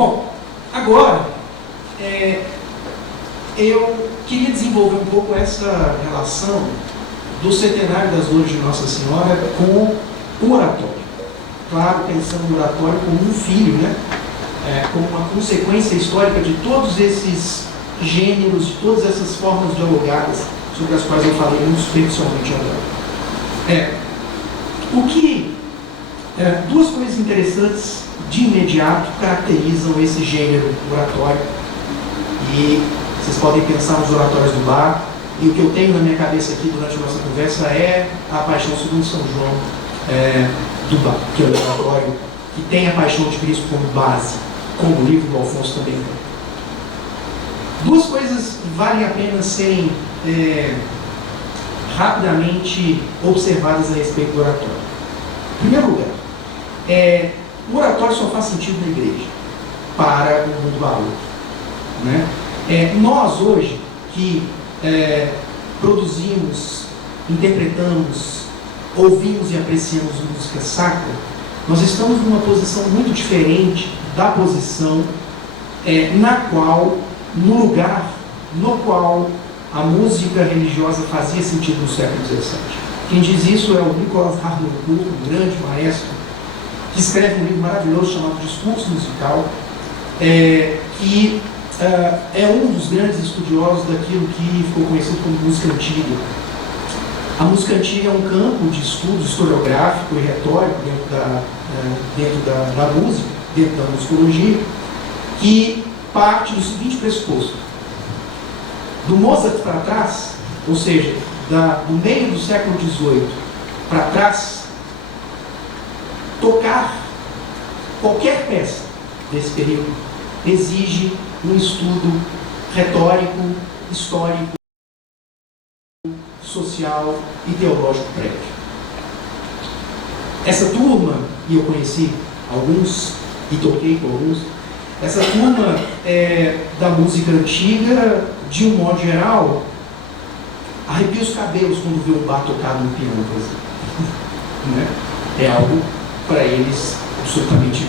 Bom, agora eu queria desenvolver um pouco essa relação do centenário das Dores de Nossa Senhora com o oratório. Claro, pensando no oratório como um filho, né? Como uma consequência histórica de todos esses gêneros, de todas essas formas dialogadas sobre as quais eu falei muito superficialmente agora. Duas coisas interessantes de imediato caracterizam esse gênero oratório, e vocês podem pensar nos oratórios do Bach, e o que eu tenho na minha cabeça aqui durante a nossa conversa é a Paixão segundo São João do Bach, que é o oratório que tem a Paixão de Cristo como base, como o livro do Alfonso também tem. Duas coisas valem a pena serem rapidamente observadas a respeito do oratório. Em primeiro lugar, o oratório só faz sentido na igreja, para o mundo barroco, né? Nós hoje, que produzimos, interpretamos, ouvimos e apreciamos música sacra, nós estamos numa posição muito diferente da posição no lugar no qual a música religiosa fazia sentido no século XVII. Quem diz isso é o Nicolas Harnoncourt, um grande maestro, que escreve um livro maravilhoso chamado Discurso Musical, que é um dos grandes estudiosos daquilo que ficou conhecido como música antiga. A música antiga é um campo de estudo historiográfico e retórico dentro da música, dentro da musicologia, que parte do seguinte pressuposto: do Mozart para trás, ou seja, do meio do século XVIII para trás, tocar qualquer peça desse período exige um estudo retórico, histórico, social e teológico prévio. Essa turma, e eu conheci alguns e toquei com alguns, essa turma da música antiga, de um modo geral, arrepia os cabelos quando vê um Bach tocado no piano, por exemplo. Né? É algo, para eles, absolutamente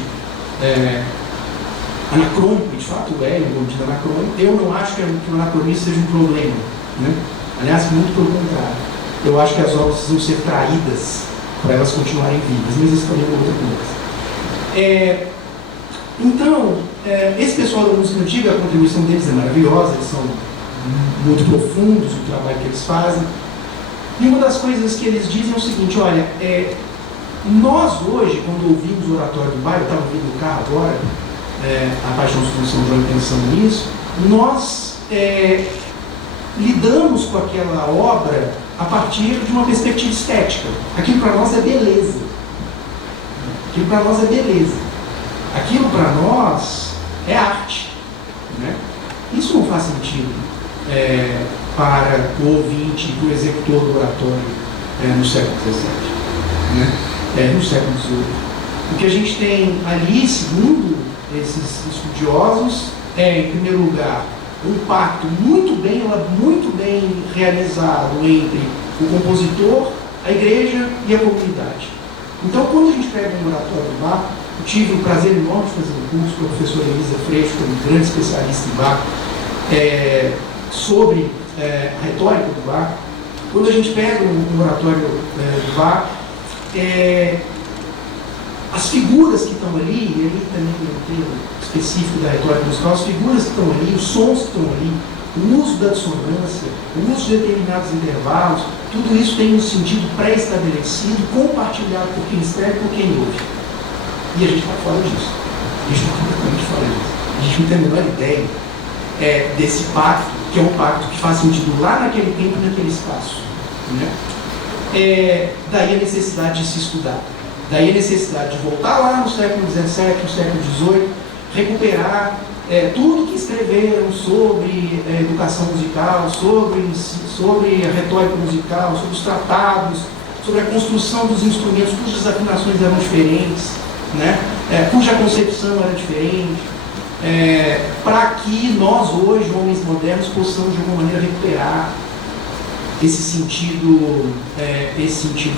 anacrônico, de fato em um sentido anacrônico. Eu não acho que o anacronismo seja um problema, né? Aliás, muito pelo contrário. Eu acho que as obras precisam ser traídas para elas continuarem vivas, mas isso também é outra coisa. Então, esse pessoal da música antiga, a contribuição deles é maravilhosa, eles são muito profundos no trabalho que eles fazem. E uma das coisas que eles dizem é o seguinte: olha, nós hoje, quando ouvimos o oratório do Bach, eu estava ouvindo no carro agora, a Paixão segundo São João, pensando nisso, nós lidamos com aquela obra a partir de uma perspectiva estética. Aquilo para nós é beleza. Aquilo para nós é beleza. Aquilo para nós é arte. Né? Isso não faz sentido para o ouvinte, para o executor do oratório no século XVII, né? No século XVIII. O que a gente tem ali, segundo esses estudiosos, em primeiro lugar, um pacto muito bem realizado entre o compositor, a igreja e a comunidade. Então, quando a gente pega um oratório do Bach, eu tive o prazer enorme de fazer um curso com a professora Elisa Freixo, que é uma grande especialista em Bach, sobre a retórica do Bach. Quando a gente pega um oratório do Bach, as figuras que estão ali, e ali também tem um termo específico da retórica musical, as figuras que estão ali, os sons que estão ali, o uso da dissonância, o uso de determinados intervalos, tudo isso tem um sentido pré-estabelecido, compartilhado por quem escreve e por quem ouve. E a gente está fora disso. A gente está completamente fora disso. A gente não tem a menor ideia desse pacto, que é um pacto que faz sentido lá naquele tempo e naquele espaço. Né? Daí a necessidade de se estudar. Daí a necessidade de voltar lá no século XVII, no século XVIII, recuperar tudo que escreveram sobre educação musical, sobre a retórica musical, sobre os tratados, sobre a construção dos instrumentos cujas afinações eram diferentes, né? Cuja concepção era diferente, para que nós hoje, homens modernos, possamos de alguma maneira recuperar esse sentido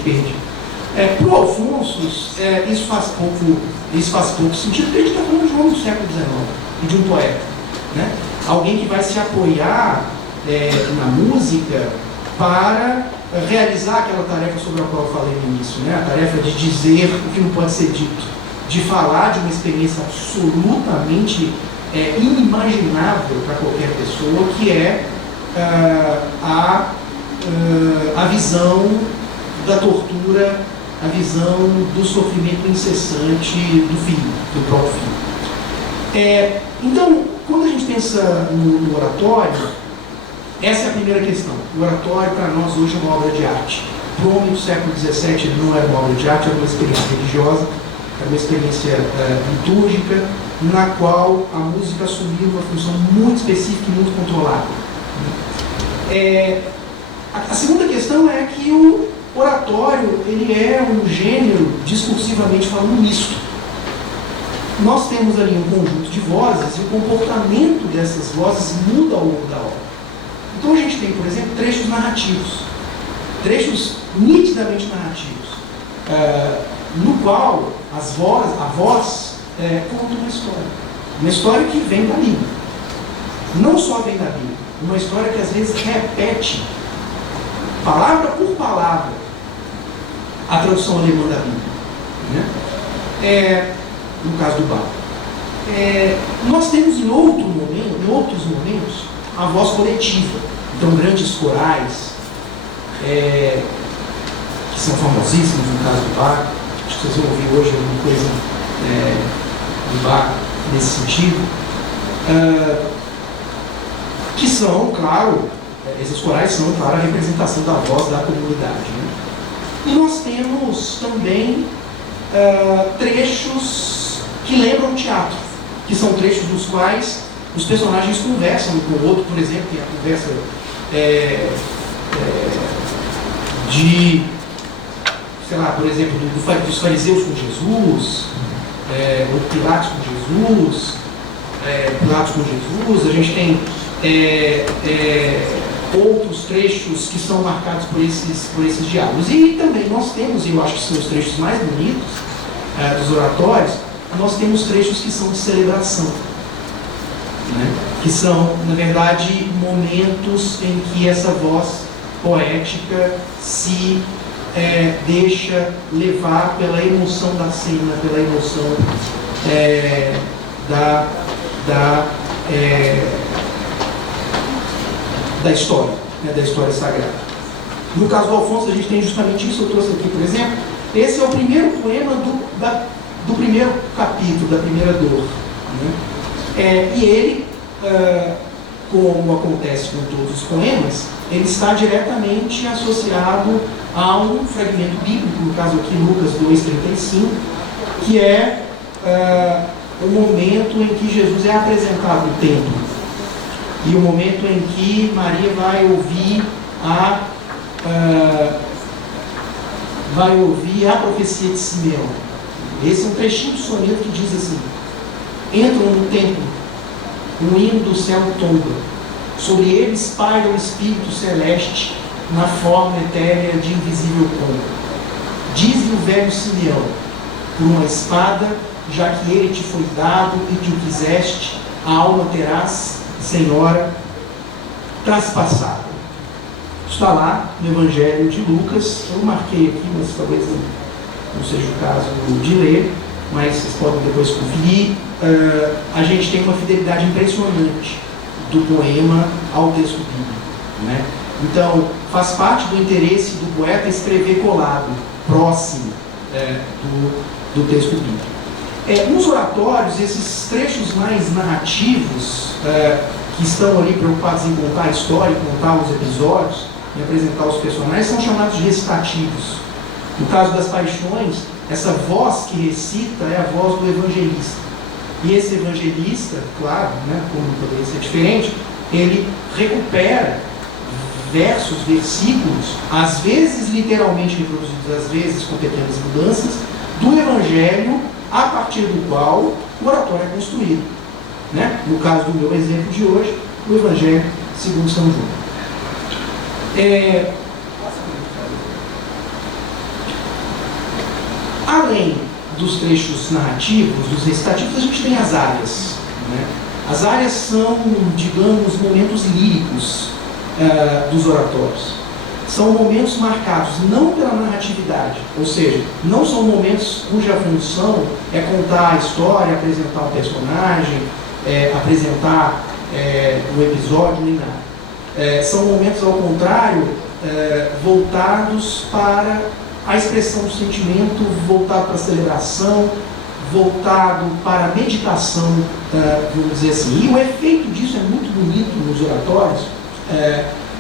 perdido. Para o Alfonso, isso faz pouco sentido, porque a gente está falando de um homem do século XIX e de um poeta, né? Alguém que vai se apoiar na música para realizar aquela tarefa sobre a qual eu falei no início, né? A tarefa de dizer o que não pode ser dito, de falar de uma experiência absolutamente inimaginável para qualquer pessoa, que é a visão da tortura, a visão do sofrimento incessante do filho, do próprio filho. Então, quando a gente pensa no oratório, essa é a primeira questão. O oratório, para nós, hoje é uma obra de arte. Para o homem do século XVII, ele não era uma obra de arte, era uma experiência religiosa, era uma experiência litúrgica, na qual a música assumiu uma função muito específica e muito controlada. A segunda questão é que o oratório, ele é um gênero, discursivamente falando, misto. Nós temos ali um conjunto de vozes e o comportamento dessas vozes muda ao longo da obra. Então a gente tem, por exemplo, trechos narrativos, trechos nitidamente narrativos, no qual a voz conta uma história que vem da Bíblia. Não só vem da Bíblia, uma história que às vezes repete, palavra por palavra, a tradução alemã da Bíblia, né? No caso do Bach. Nós temos em outros momentos, a voz coletiva. Então, grandes corais, que são famosíssimos no caso do Bach. Acho que vocês vão ouvir hoje alguma coisa do Bach nesse sentido. Que são, claro, esses corais são, claro, a representação da voz da comunidade, né? E nós temos também trechos que lembram teatro, que são trechos dos quais os personagens conversam um com o outro. Por exemplo, tem a conversa por exemplo, dos fariseus com Jesus, ou Pilatos com Jesus, a gente tem outros trechos que são marcados por esses diálogos. E também nós temos, e eu acho que são os trechos mais bonitos dos oratórios, nós temos trechos que são de celebração, né? Que são, na verdade, momentos em que essa voz poética se deixa levar pela emoção da cena, pela emoção da história, né? Da história sagrada. No caso do Alfonso, a gente tem justamente isso. Eu trouxe aqui, por exemplo, esse é o primeiro poema do primeiro capítulo, da primeira dor, né? E ele, como acontece com todos os poemas, ele está diretamente associado a um fragmento bíblico, no caso aqui Lucas 2,35, que é o momento em que Jesus é apresentado no templo, e o momento em que Maria vai ouvir a profecia de Simeão. Esse é um trechinho do soneto que diz assim: entram no templo, um hino do céu tomba, sobre eles paira o Espírito Celeste, na forma etérea de invisível pomba. Diz-lhe o velho Simeão: por uma espada, já que ele te foi dado e que o quiseste, a alma terás, Senhora, traspassada. Está lá no Evangelho de Lucas. Eu marquei aqui, mas talvez não seja o caso de ler, mas vocês podem depois conferir. A gente tem uma fidelidade impressionante do poema ao texto bíblico, né? Então, faz parte do interesse do poeta escrever colado, próximo do texto bíblico. Nos oratórios, esses trechos mais narrativos, que estão ali preocupados em contar a história, em contar os episódios, em apresentar os personagens, são chamados de recitativos. No caso das paixões, essa voz que recita é a voz do evangelista. E esse evangelista, claro, né, como não poderia ser diferente, ele recupera versos, versículos, às vezes literalmente reproduzidos, às vezes com pequenas mudanças, do evangelho a partir do qual o oratório é construído, né? No caso do meu exemplo de hoje, o Evangelho segundo São João. Além dos trechos narrativos, dos recitativos, a gente tem as áreas, né? As áreas são, digamos, momentos líricos dos oratórios. São momentos marcados não pela narratividade, ou seja, não são momentos cuja função é contar a história, apresentar um personagem, apresentar um episódio, nem nada. São momentos, ao contrário, voltados para a expressão do sentimento, voltado para a celebração, voltado para a meditação, vamos dizer assim. E o efeito disso é muito bonito nos oratórios,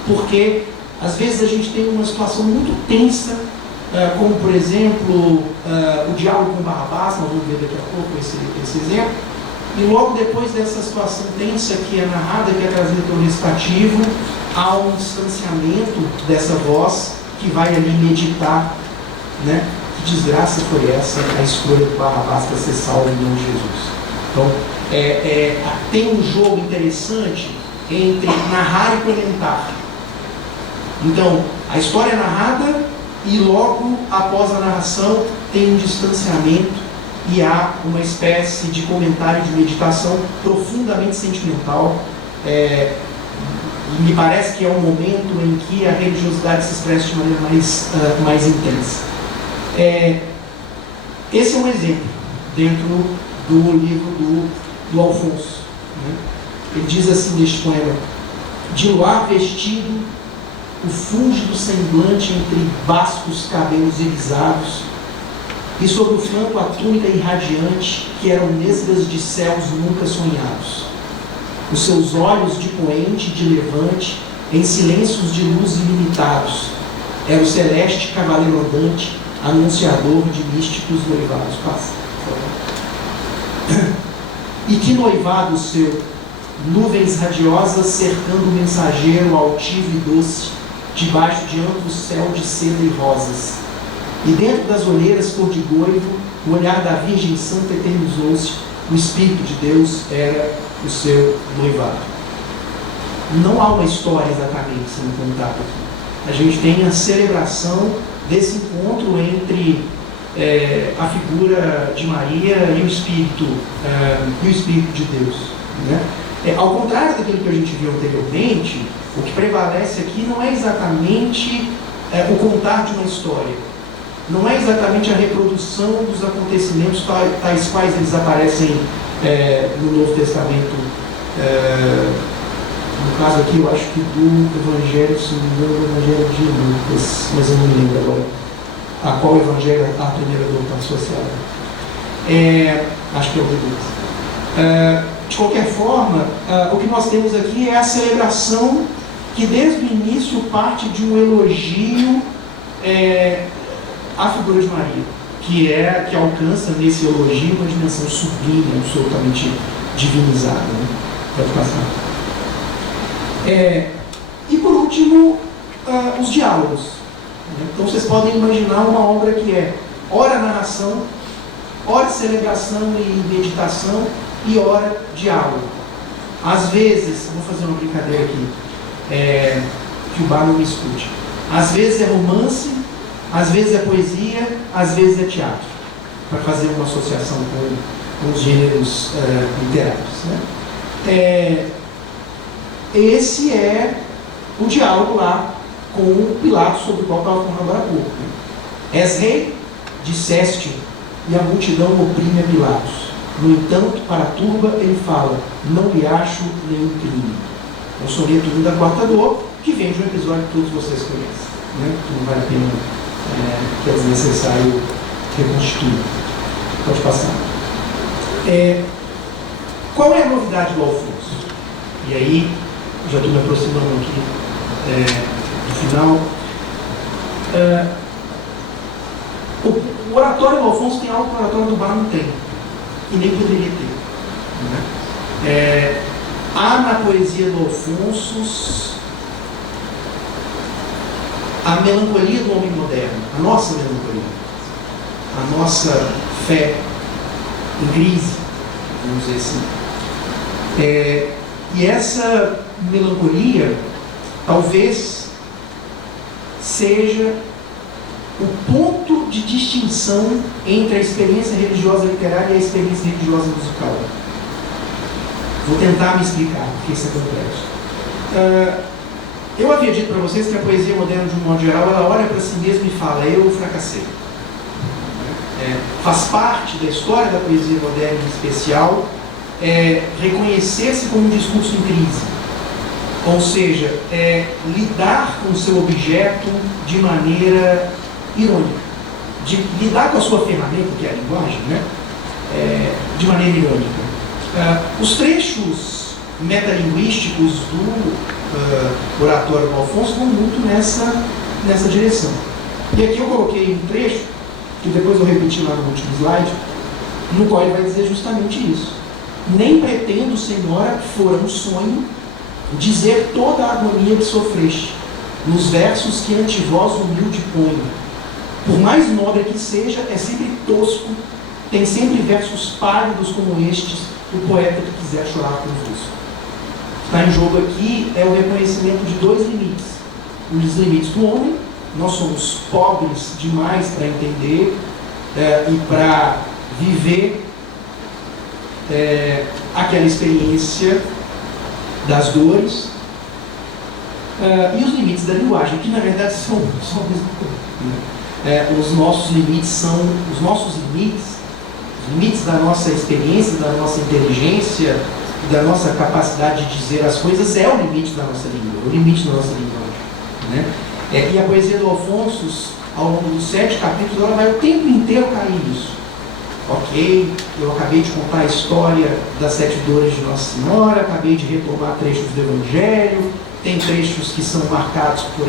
porque às vezes a gente tem uma situação muito tensa, como por exemplo o diálogo com Barrabás, nós vamos ver daqui a pouco esse exemplo, e logo depois dessa situação tensa que é narrada, que é trazida pelo recitativo, há um distanciamento dessa voz que vai ali meditar, né? Que desgraça foi essa, a escolha do Barrabás para ser salvo em nome de Jesus. Então, tem um jogo interessante entre narrar e comentar. Então, a história é narrada e logo após a narração tem um distanciamento e há uma espécie de comentário de meditação profundamente sentimental. E me parece que é um momento em que a religiosidade se expressa de maneira mais intensa. Esse é um exemplo dentro do livro do Alfonso, né? Ele diz assim neste poema: de luar vestido, o fúlgido semblante entre bascos cabelos irisados, e sobre o flanco a túnica irradiante, que eram nesgas de céus nunca sonhados. Os seus olhos de poente e de levante, em silêncios de luz ilimitados, era o celeste cavaleiro andante, anunciador de místicos noivados. Passa. E que noivado seu, nuvens radiosas cercando o mensageiro altivo e doce, debaixo de amplo céu de seda e rosas. E dentro das olheiras cor de goivo, o olhar da Virgem Santa eternizou-se, o Espírito de Deus era o seu noivado. Não há uma história exatamente sendo contada aqui. A gente tem a celebração desse encontro entre a figura de Maria e o Espírito de Deus, né? Ao contrário daquilo que a gente viu anteriormente, o que prevalece aqui não é exatamente o contar de uma história, não é exatamente a reprodução dos acontecimentos tais quais eles aparecem no Novo Testamento. No caso aqui, eu acho que do Evangelho, se não me engano, do Evangelho de Lucas, mas eu não me lembro agora a qual Evangelho a primeira dor está associada. Acho que é o de Lucas. De qualquer forma, o que nós temos aqui é a celebração que desde o início parte de um elogio à figura de Maria, que alcança nesse elogio uma dimensão sublime, absolutamente divinizada, né? Pode passar. E por último, os diálogos. Então vocês podem imaginar uma obra que é ora narração, ora celebração e meditação e ora diálogo. Às vezes, vou fazer uma brincadeira aqui, que o bar não me escute. Às vezes é romance, às vezes é poesia, às vezes é teatro, para fazer uma associação com os gêneros literários, né? Esse é o diálogo lá com o Pilatos, sobre o qual estava falando agora há pouco. És rei? Disseste, e a multidão oprime a Pilatos. No entanto, para a turba, ele fala: não lhe acho nenhum crime. É um soneto da quarta dor, que vem de um episódio que todos vocês conhecem, né? Que não vale a pena, que é desnecessário reconstituir. Pode passar. Qual é a novidade do Alfonso? E aí, já estou me aproximando aqui do final. O oratório do Alfonso tem algo que o oratório do Bar não tem, e nem poderia ter, né? Há na poesia do Alfonso a melancolia do homem moderno, a nossa melancolia, a nossa fé em crise, vamos dizer assim. E essa melancolia talvez seja o ponto de distinção entre a experiência religiosa literária e a experiência religiosa musical. Vou tentar me explicar, porque isso é complexo. Eu havia dito para vocês que a poesia moderna, de um modo geral, ela olha para si mesma e fala: eu fracassei. Faz parte da história da poesia moderna, em especial, reconhecer-se como um discurso em crise. Ou seja, lidar com o seu objeto de maneira irônica. Lidar com a sua ferramenta, que é a linguagem, né? De maneira irônica. Os trechos metalinguísticos do oratório do Alfonso vão muito nessa direção. E aqui eu coloquei um trecho, que depois eu repeti lá no último slide, no qual ele vai dizer justamente isso. Nem pretendo, Senhora, fora um sonho, dizer toda a agonia que sofreste, nos versos que ante vós humilde ponho. Por mais nobre que seja, é sempre tosco, tem sempre versos pálidos como estes, o poeta que quiser chorar convosco. Está em jogo aqui é o reconhecimento de dois limites. Os limites do homem. Nós somos pobres demais para entender e para viver aquela experiência das dores, e os limites da linguagem, que na verdade são a mesma coisa. Os nossos limites são os nossos limites, os limites da nossa experiência, da nossa inteligência, da nossa capacidade de dizer as coisas, é o limite da nossa língua, o limite da nossa linguagem, né? E a poesia do Alfonso, ao longo dos 7 capítulos, ela vai o tempo inteiro cair nisso. Ok, eu acabei de contar a história das 7 dores de Nossa Senhora, acabei de retomar trechos do Evangelho, tem trechos que são marcados por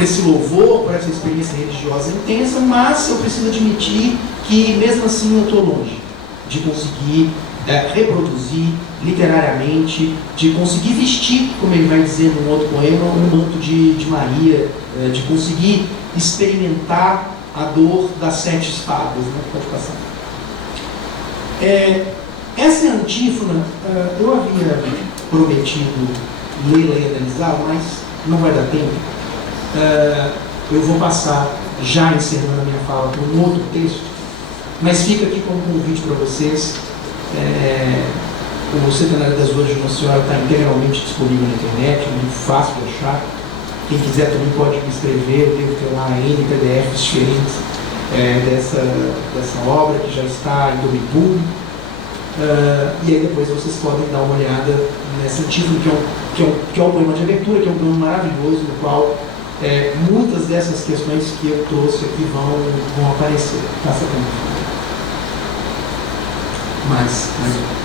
esse louvor, por essa experiência religiosa intensa, mas eu preciso admitir que mesmo assim eu estou longe de conseguir reproduzir literariamente, de conseguir vestir, como ele vai dizer num outro poema, um manto de Maria, de conseguir experimentar a dor das 7 espadas, né? Pode passar. Essa é a antífona, eu havia prometido lê-la e analisá-la, mas não vai dar tempo. Eu vou passar, já encerrando a minha fala, por um outro texto, mas fica aqui como convite para vocês. O Centenário das Dores de Nossa Senhora está integralmente disponível na internet, muito fácil de achar. Quem quiser também pode me escrever, eu devo ter lá N PDFs diferentes dessa obra que já está em domínio público. E aí depois vocês podem dar uma olhada nessa antífona, que é um poema de abertura, que é um poema maravilhoso, no qual muitas dessas questões que eu trouxe aqui vão aparecer. Passa para mim. Mais um.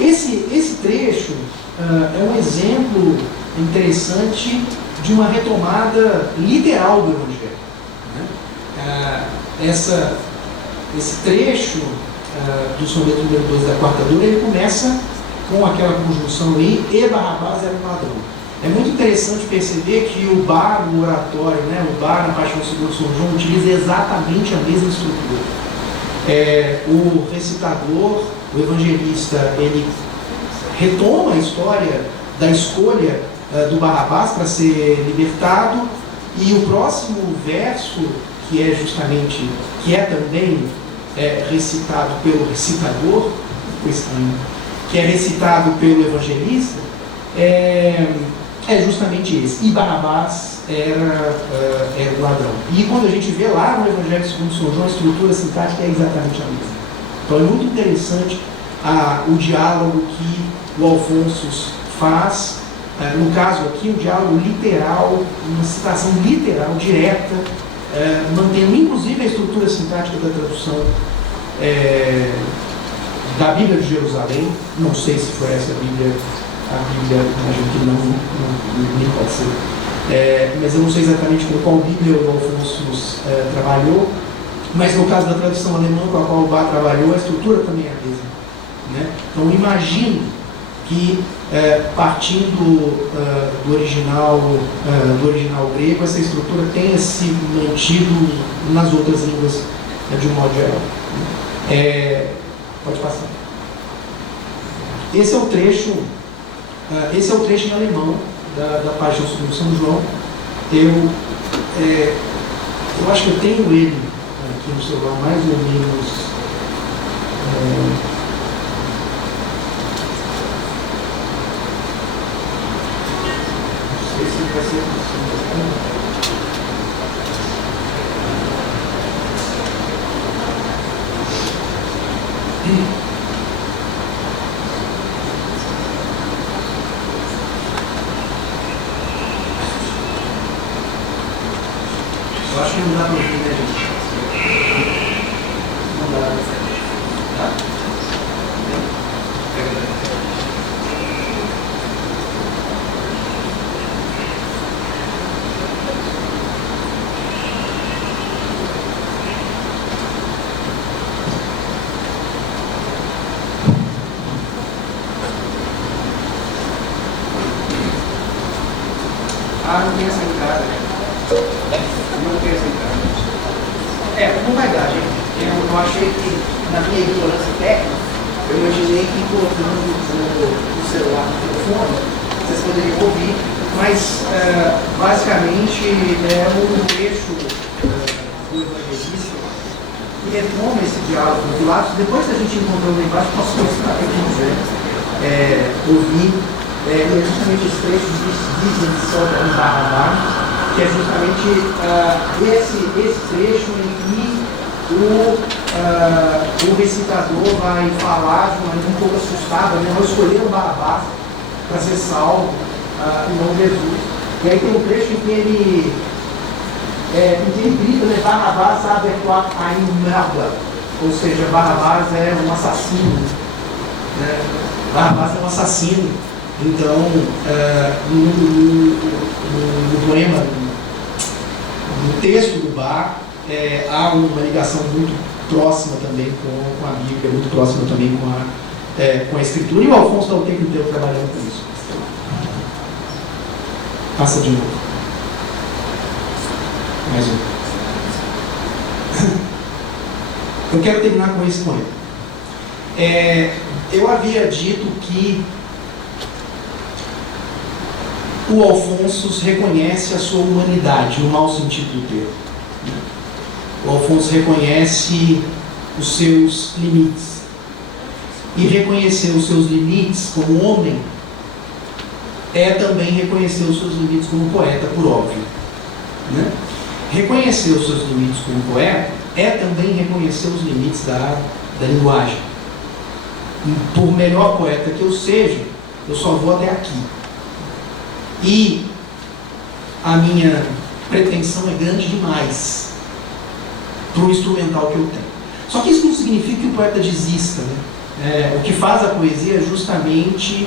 Esse trecho é um exemplo interessante de uma retomada literal do Evangelho, né? Esse trecho do soneto número 2 da quarta dor, ele começa com aquela conjunção aí, e Barrabás era um ladrão. É muito interessante perceber que o bar no oratório, né, o bar na Paixão Segura São João, utiliza exatamente a mesma estrutura. O recitador, o evangelista, ele retoma a história da escolha do Barrabás para ser libertado, e o próximo verso, que é também recitado pelo recitador, que é recitado pelo evangelista, é justamente esse. E Barrabás era o ladrão. E quando a gente vê lá no Evangelho segundo São João, a estrutura sintática é exatamente a mesma. Então é muito interessante o diálogo que o Alfonso faz, no caso aqui, um diálogo literal, uma citação literal, direta, mantendo inclusive a estrutura sintática da tradução da Bíblia de Jerusalém. Não sei se foi essa a Bíblia, imagino que não nem pode ser. Mas eu não sei exatamente com qual Bíblia o Alfonso trabalhou, mas no caso da tradução alemã com a qual o Bach trabalhou, a estrutura também é a mesma, né? Então imagino que partindo do original grego, essa estrutura tenha se mantido nas outras línguas de um modo geral. Pode passar. Esse é o trecho esse é o trecho em alemão da página do São João. Eu acho que eu tenho ele aqui no celular, mais ou menos. Não sei se vai ser possível. Eu acho que não dá para ouvir, né, gente? Não dá. Tá? Ah, não tem essa entrada, né? Não tem essa entrada. Não vai dar, gente. Eu achei que, na minha ignorância técnica, eu imaginei que colocando o celular no telefone, vocês poderiam ouvir, mas basicamente é um trecho do evangelista que retoma esse diálogo do Pilatos. Depois que a gente encontrou lá embaixo, posso mostrar para quem quiser ouvir. É justamente esse trecho dizem de Saulo em Barrabás, que é justamente esse trecho em que o recitador vai falar de uma maneira um pouco assustada, né? Nós escolheram Barrabás para ser salvo, e não Jesus. E aí tem um trecho em que ele grita, né? Barrabás abertoa ein Mörder, ou seja, Barrabás é um assassino, né? Barrabás é um assassino. Então, no poema, no texto do Bach, há uma ligação muito próxima também com a Bíblia, muito próxima também com a Escritura, e o Alfonso está o tempo inteiro trabalhando com isso. Passa de novo. Mais um. Eu quero terminar com esse poema. Eu havia dito que o Alfonso reconhece a sua humanidade, no mau sentido do termo. O Alfonso reconhece os seus limites. E reconhecer os seus limites como homem é também reconhecer os seus limites como poeta, por óbvio. Né? Reconhecer os seus limites como poeta é também reconhecer os limites da linguagem. E por melhor poeta que eu seja, eu só vou até aqui. E a minha pretensão é grande demais para o instrumental que eu tenho. Só que isso não significa que o poeta desista, né? O que faz a poesia é justamente,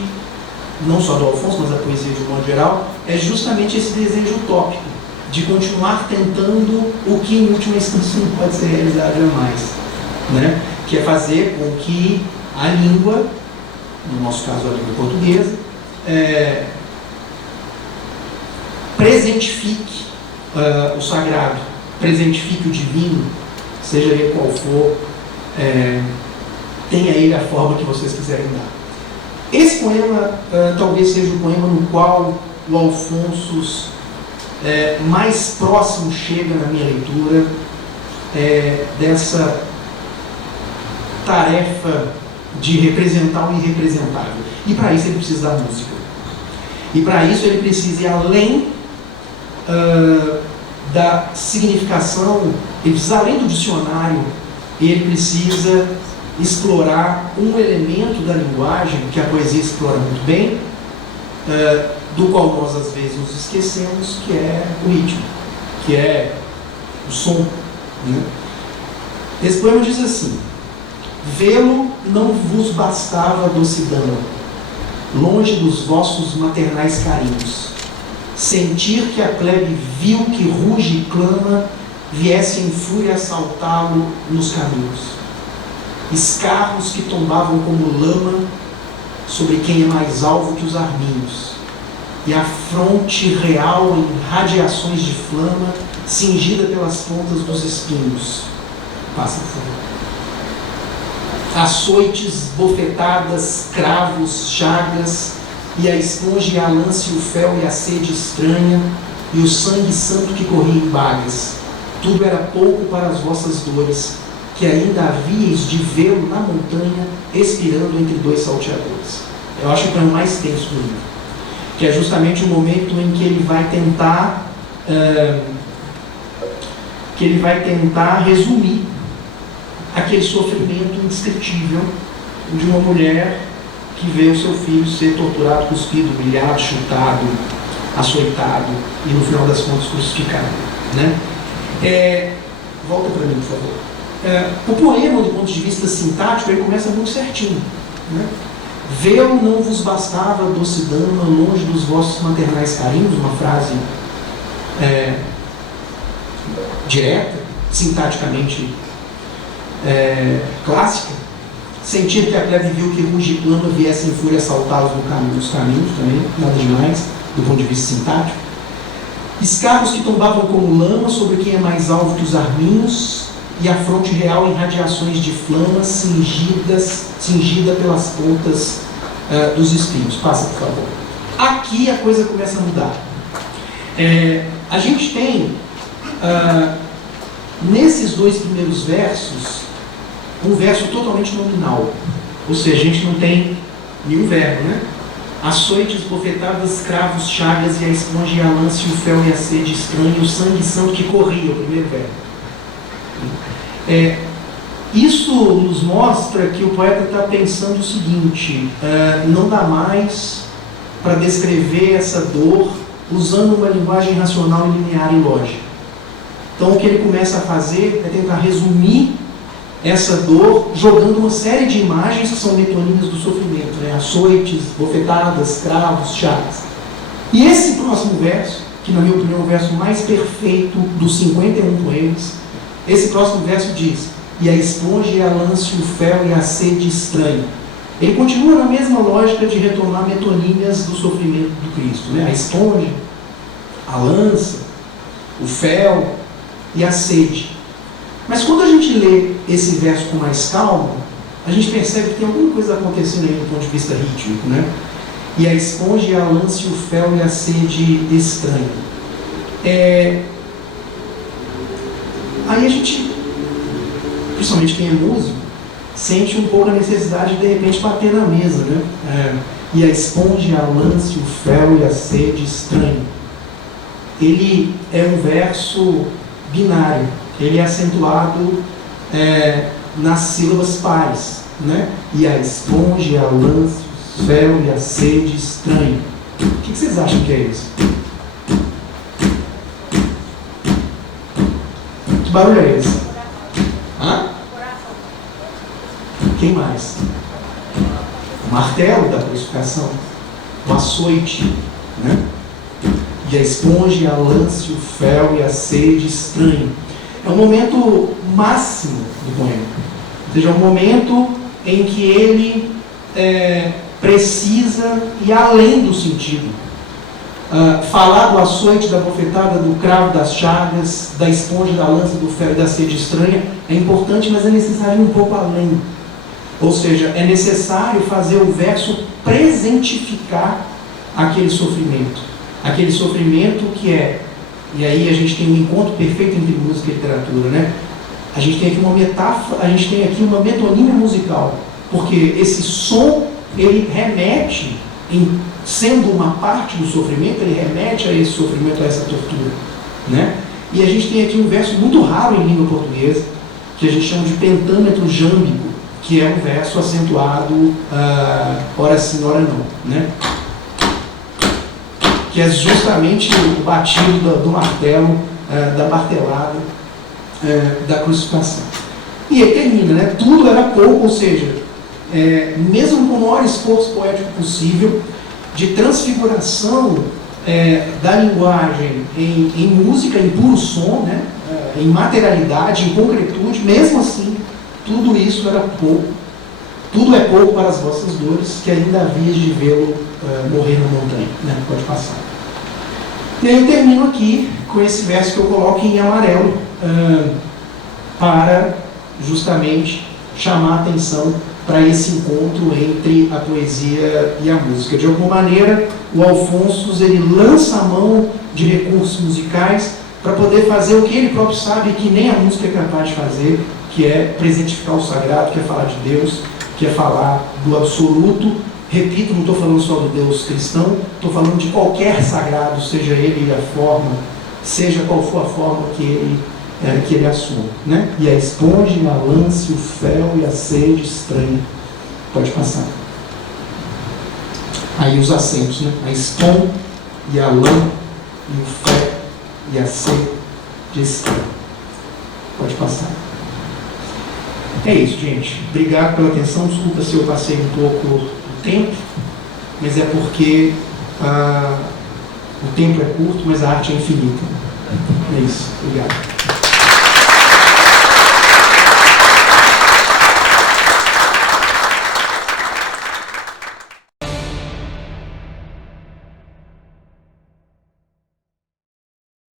não só do Alfonso, mas a poesia de um modo geral, é justamente esse desejo utópico de continuar tentando o que em última instância não pode ser realizado jamais, né? Que é fazer com que a língua, no nosso caso a língua portuguesa, presentifique o sagrado, presentifique o divino, seja ele qual for, tenha ele a forma que vocês quiserem dar. Esse poema talvez seja o poema no qual o Alfonso mais próximo chega na minha leitura dessa tarefa de representar o irrepresentável. E para isso ele precisa da música. E para isso ele precisa ir além da significação, ele precisa além do dicionário, ele precisa explorar um elemento da linguagem que a poesia explora muito bem, do qual nós às vezes nos esquecemos, que é o ritmo, que é o som, né? Esse poema diz assim: vê-lo não vos bastava doce dama, longe dos vossos maternais carinhos, sentir que a plebe vil que ruge e clama viesse em fúria assaltá-lo nos caminhos, escarros que tombavam como lama sobre quem é mais alvo que os arminhos, e a fronte real em radiações de flama cingida pelas pontas dos espinhos. Passa, por favor. Açoites, bofetadas, cravos, chagas, e a esponja e a lança e o fel e a sede estranha, e o sangue santo que corria em bagas. Tudo era pouco para as vossas dores, que ainda havíeis de vê-lo na montanha, expirando entre dois salteadores. Eu acho que é o mais tenso do livro, que é justamente o momento em que ele vai tentar resumir aquele sofrimento indescritível de uma mulher que vê o seu filho ser torturado, cuspido, humilhado, chutado, açoitado e no final das contas crucificado, né? Volta para mim, por favor. O poema, do ponto de vista sintático, ele começa muito certinho, né? Vê-lo não vos bastava, doce dama, longe dos vossos maternais carinhos, uma frase direta, sintaticamente clássica. Sentir que a plebe viu que ruge plano viesse em fúria assaltá-los nos caminhos, também, nada demais, do ponto de vista sintático. Escarros que tombavam como lama sobre quem é mais alvo que os arminhos, e a fronte real em radiações de flamas cingida pelas pontas dos espinhos. Passa, por favor. Aqui a coisa começa a mudar. A gente tem, nesses dois primeiros versos, um verso totalmente nominal. Ou seja, a gente não tem nenhum verbo, né? Açoites, bofetadas, cravos, chagas, e a esponja e a lança, e o fel e a sede estranha, e o sangue santo que corria, o primeiro verbo. Isso nos mostra que o poeta está pensando o seguinte: não dá mais para descrever essa dor usando uma linguagem racional, linear e lógica. Então o que ele começa a fazer é tentar resumir essa dor jogando uma série de imagens que são metonímias do sofrimento, né? Açoites, bofetadas, cravos, chagas. E esse próximo verso, que na minha opinião é o verso mais perfeito dos 51 poemas, esse próximo verso diz: e a esponja e a lança, o fel e a sede estranha. Ele continua na mesma lógica de retomar metonímias do sofrimento do Cristo, né? A esponja, a lança, o fel e a sede. Mas quando a gente lê esse verso com mais calma, a gente percebe que tem alguma coisa acontecendo aí do ponto de vista rítmico, né? E a esponja e a lança, o fel e a sede estranha. Aí a gente, principalmente quem é músico, sente um pouco a necessidade de repente bater na mesa, né? E a esponja, a lança, o fel e a sede estranha. Ele é um verso binário. Ele é acentuado nas sílabas pares, né? E a esponja, a lança, o fel e a sede estranha. O que vocês acham que é isso? Que barulho é esse? Hã? Quem mais? O martelo da crucificação, o açoite, né? E a esponja, a lança, o fel e a sede estranha. É o momento máximo do poema. Ou seja, é o momento em que ele precisa ir além do sentido. Falar do açoite, da bofetada, do cravo, das chagas, da esponja, da lança, do fel e da sede estranha é importante, mas é necessário ir um pouco além. Ou seja, é necessário fazer o verso presentificar aquele sofrimento. Aquele sofrimento que é... E aí a gente tem um encontro perfeito entre música e literatura, né? A gente tem aqui uma metáfora, a gente tem aqui uma metonímia musical, porque esse som, ele remete, sendo uma parte do sofrimento, ele remete a esse sofrimento, a essa tortura, né? E a gente tem aqui um verso muito raro em língua portuguesa, que a gente chama de pentâmetro jâmbico, que é um verso acentuado, ora sim, ora não, né? Que é justamente o batido do martelo, da martelada, da crucificação. E ele termina, né? Tudo era pouco, ou seja, mesmo com o maior esforço poético possível, de transfiguração da linguagem em música, em puro som, né? Em materialidade, em concretude, mesmo assim, tudo isso era pouco. Tudo é pouco para as vossas dores, que ainda havias de vê-lo morrer na montanha. Né? Pode passar. E aí eu termino aqui com esse verso que eu coloco em amarelo, para justamente chamar a atenção para esse encontro entre a poesia e a música. De alguma maneira, o Alfonso ele lança a mão de recursos musicais para poder fazer o que ele próprio sabe que nem a música é capaz de fazer, que é presentificar o sagrado, que é falar de Deus, que é falar do absoluto. Repito, não estou falando só do Deus cristão, estou falando de qualquer sagrado, seja ele a forma, seja qual for a forma que ele assume, né? E a esponja, a lance, o fel e a sede estranha. Pode passar. Aí os acentos, né? A espon e a lã e o fel e a sede estranha. Pode passar. É isso, gente. Obrigado pela atenção. Desculpa se eu passei um pouco do tempo, mas é porque o tempo é curto, mas a arte é infinita. É isso. Obrigado.